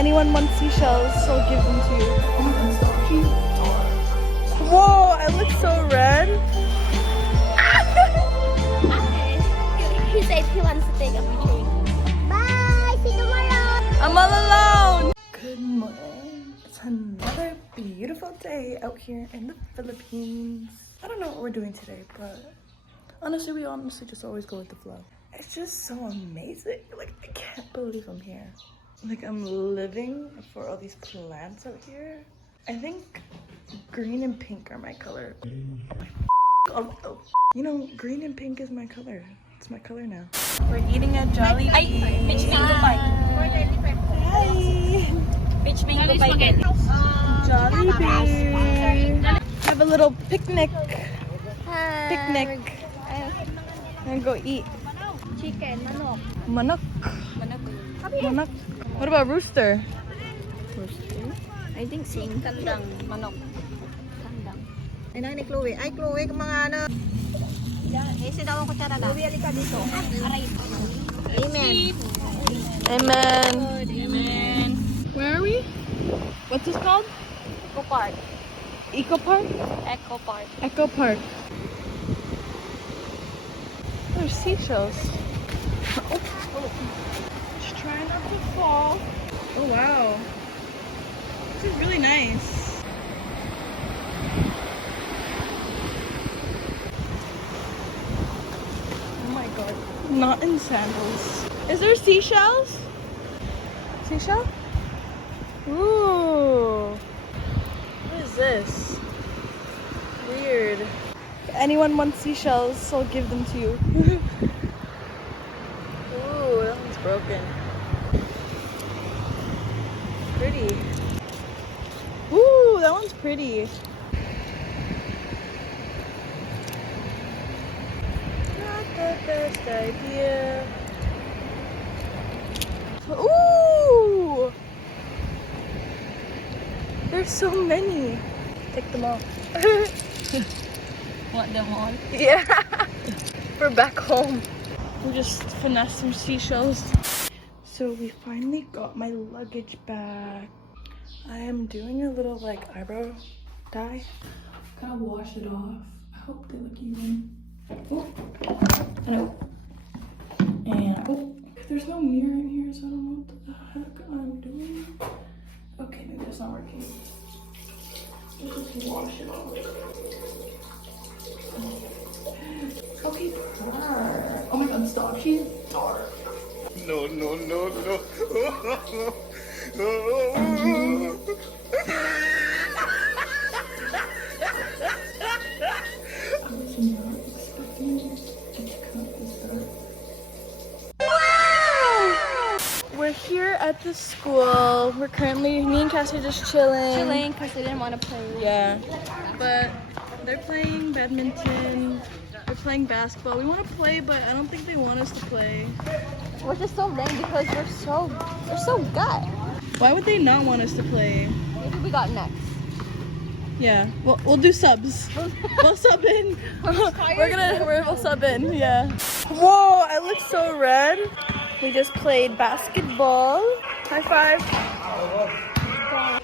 anyone wants seashells, so I'll give them to you. Whoa, I look so red. He said he wants to take a picture. Bye! See you tomorrow! I'm all alone! Good morning. It's another beautiful day out here in the Philippines. I don't know what we're doing today, but honestly, we just always go with the flow. It's just so amazing. Like, I can't believe I'm here. Like, I'm living for all these plants out here. I think green and pink are my color. You know, green and pink is my color. It's my color now. We're eating at Jollibee. Peach mango pie. Hi! Peach mango pie. Jollibee. Have a little picnic. Hi. Picnic. And go eat. Chicken, manok. Manok. Manok. Manok. What about rooster? Rooster? I think same. Tandang. Manok. Tandang. Ano ni Chloe? Ay, Chloe, mga ano. Isi daw ako kutsara na. Chloe, alika dito. Aray. Amen. Amen. Amen. Where are we? What's this called? Eco Park. Eco Park? Eco Park. Echo Park. There's seashells. Oh. Just try not to fall. Oh wow. This is really nice. Oh my god. Not in sandals. Is there seashells? Seashell? Ooh. What is this? Weird. If anyone wants seashells, so I'll give them to you. Ooh, that one's broken. Pretty. Ooh, that one's pretty. Not the best idea. Ooh! There's so many. Take them all. Want them all? Yeah. We're back home. We just finessed some seashells. So we finally got my luggage back. I am doing a little like eyebrow dye. Gotta wash it off. I hope they look even. Oh. And oh. There's no mirror in here, so I don't know what the heck I'm doing. Okay, maybe that's not working. Let's just wash it off. Okay, purr. Oh my god, stop. She's dark. No. We're here at the school. We're currently, me and Cassie are just chilling. Chilling because they didn't want to play. Yeah. But they're playing badminton. They're playing basketball. We want to play, but I don't think they want us to play. Which is so lame because we're so gut. Why would they not want us to play? Maybe we got next. Yeah. We'll do subs. We'll sub in. We'll sub in. Yeah. Whoa! I look so red. We just played basketball. High five.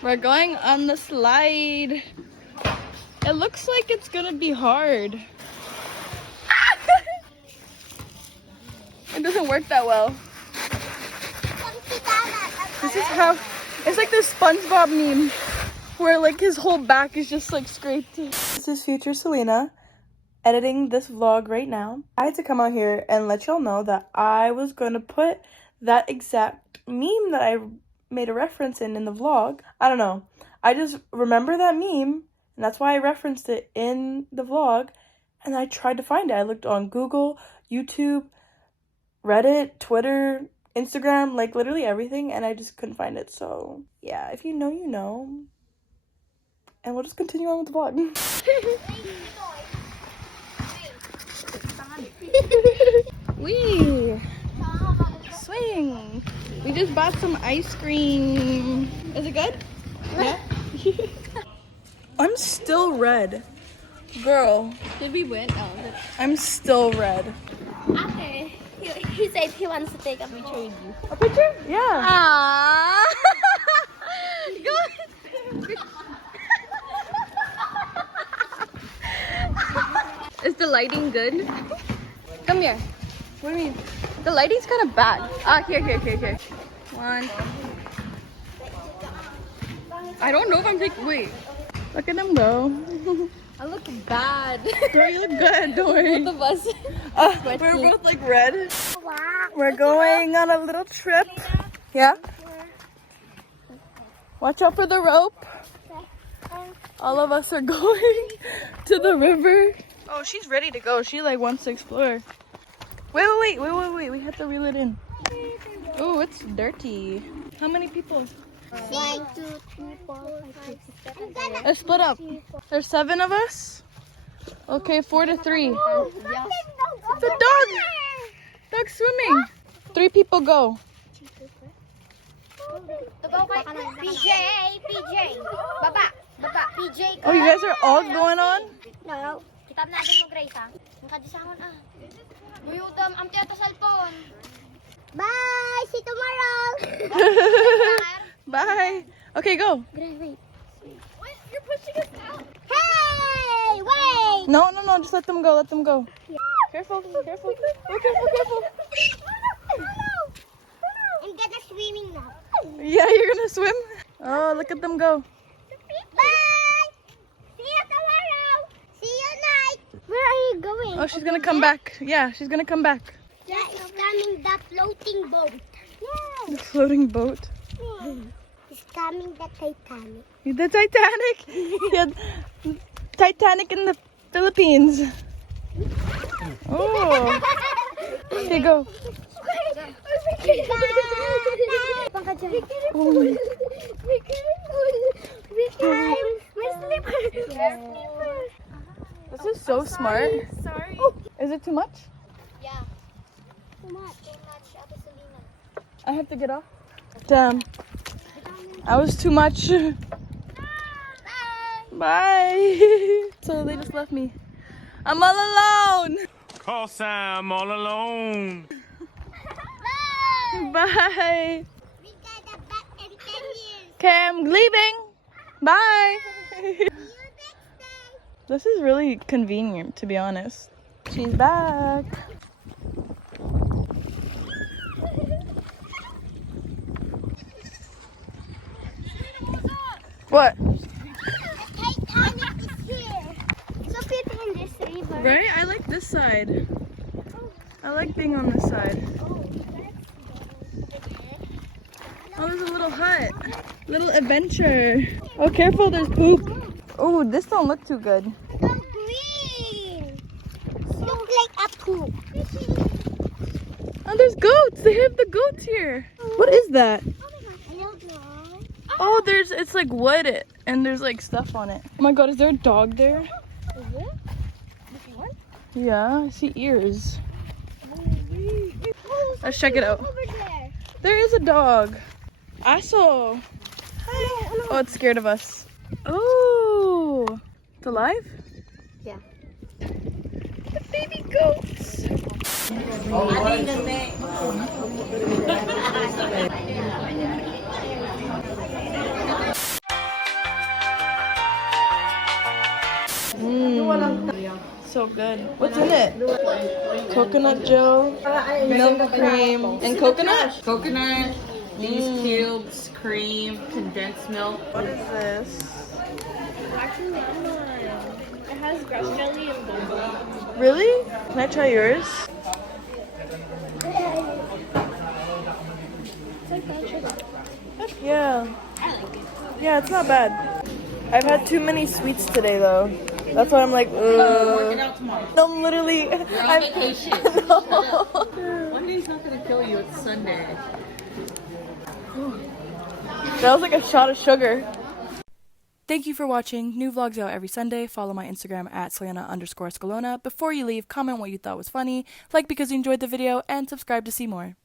We're going on the slide. It looks like it's gonna be hard. It doesn't work that well. This is how, it's like this SpongeBob meme where like his whole back is just like scraped. This is future Selena editing this vlog right now. I had to come out here and let y'all know that I was gonna put that exact meme that I made a reference in the vlog. I don't know. I just remember that meme and that's why I referenced it in the vlog, and I tried to find it. I looked on Google, YouTube, Reddit, Twitter, Instagram, like literally everything, and I just couldn't find it. So yeah, if you know, you know. And we'll just continue on with the vlog. Wee! Swing! We just bought some ice cream. Is it good? Yeah? I'm still red. Girl. Did we win? Oh, I'm still red. okay. He said he wants to take a picture with you. A picture? Yeah. Aww. lighting good? Come here. What do you mean? The lighting's kind of bad. Ah, here. One. I don't know if I'm taking. Wait. Look at them go. I look bad. Girl, you look good. Don't worry. Both of us. We're both like red. We're going on a little trip. Yeah? Watch out for the rope. All of us are going to the river. Oh, she's ready to go. She like wants to explore. Wait. We have to reel it in. Oh, it's dirty. How many people? 1, 2, 3, 4, 5, 6, 7. Let's split up. There's 7 of us. Okay, 4 to 3. The dog. Dog's swimming. 3 people go. PJ. Baba, PJ. Oh, you guys are all going on? No. Kitab natin mo, Grace, ha? Nakadisangon, ah. Buyutam, ang tiyato cellphone. Bye! See you tomorrow! Bye. Okay, go. Wait. What? You're pushing us out. Hey! Wait! No. Just let them go. Yeah. Careful. Oh, careful. I'm gonna swimming now. Yeah, you're gonna swim? Oh, look at them go. Bye! See you tomorrow! See you night! Where are you going? Oh, she's gonna come back. Yeah, she's gonna come back. That is coming the floating boat. Yeah. The floating boat. It's coming the Titanic. The Titanic. Yeah, Titanic in the Philippines. Oh. Okay, go. This is so smart. Sorry. Is it too much? Yeah. Too much. I have to get off. Damn. I was too much. Bye. So they just left me. I'm all alone. Cause I'm all alone. Bye. We got a back in 10 years. Okay, I'm leaving. Bye. See you next time. This is really convenient, to be honest. She's back. What? The Titanic is here. So people in this river. Right? I like this side. I like being on this side. Oh, there's a little hut. Little adventure. Oh, careful, there's poop. Oh, this don't look too good. So green. Look like a poop. Oh, there's goats. They have the goats here. What is that? I don't know. Oh, it's like wood and there's like stuff on it. Oh my god, is there a dog there? Is it? Yeah, I see ears. Oh, Let's check it out. over there. There is a dog. Aso. Hi. Oh, it's scared of us. Oh, it's alive? Yeah. The baby goats. So good. What's in it? Coconut gel, milk cream, and coconut? Coconut, these cubes, cream, condensed milk. What is this? Actually, it has grass jelly and boba. Really? Can I try yours? It's like brown sugar. Yeah. Yeah, it's not bad. I've had too many sweets today though. That's why I'm like, Working out tomorrow. I'm literally. You're on I'm vacation. no. One day's not gonna kill you. It's Sunday. That was like a shot of sugar. Thank you for watching. New vlogs out every Sunday. Follow my Instagram at Selena_Scalona. Before you leave, comment what you thought was funny, like because you enjoyed the video, and subscribe to see more.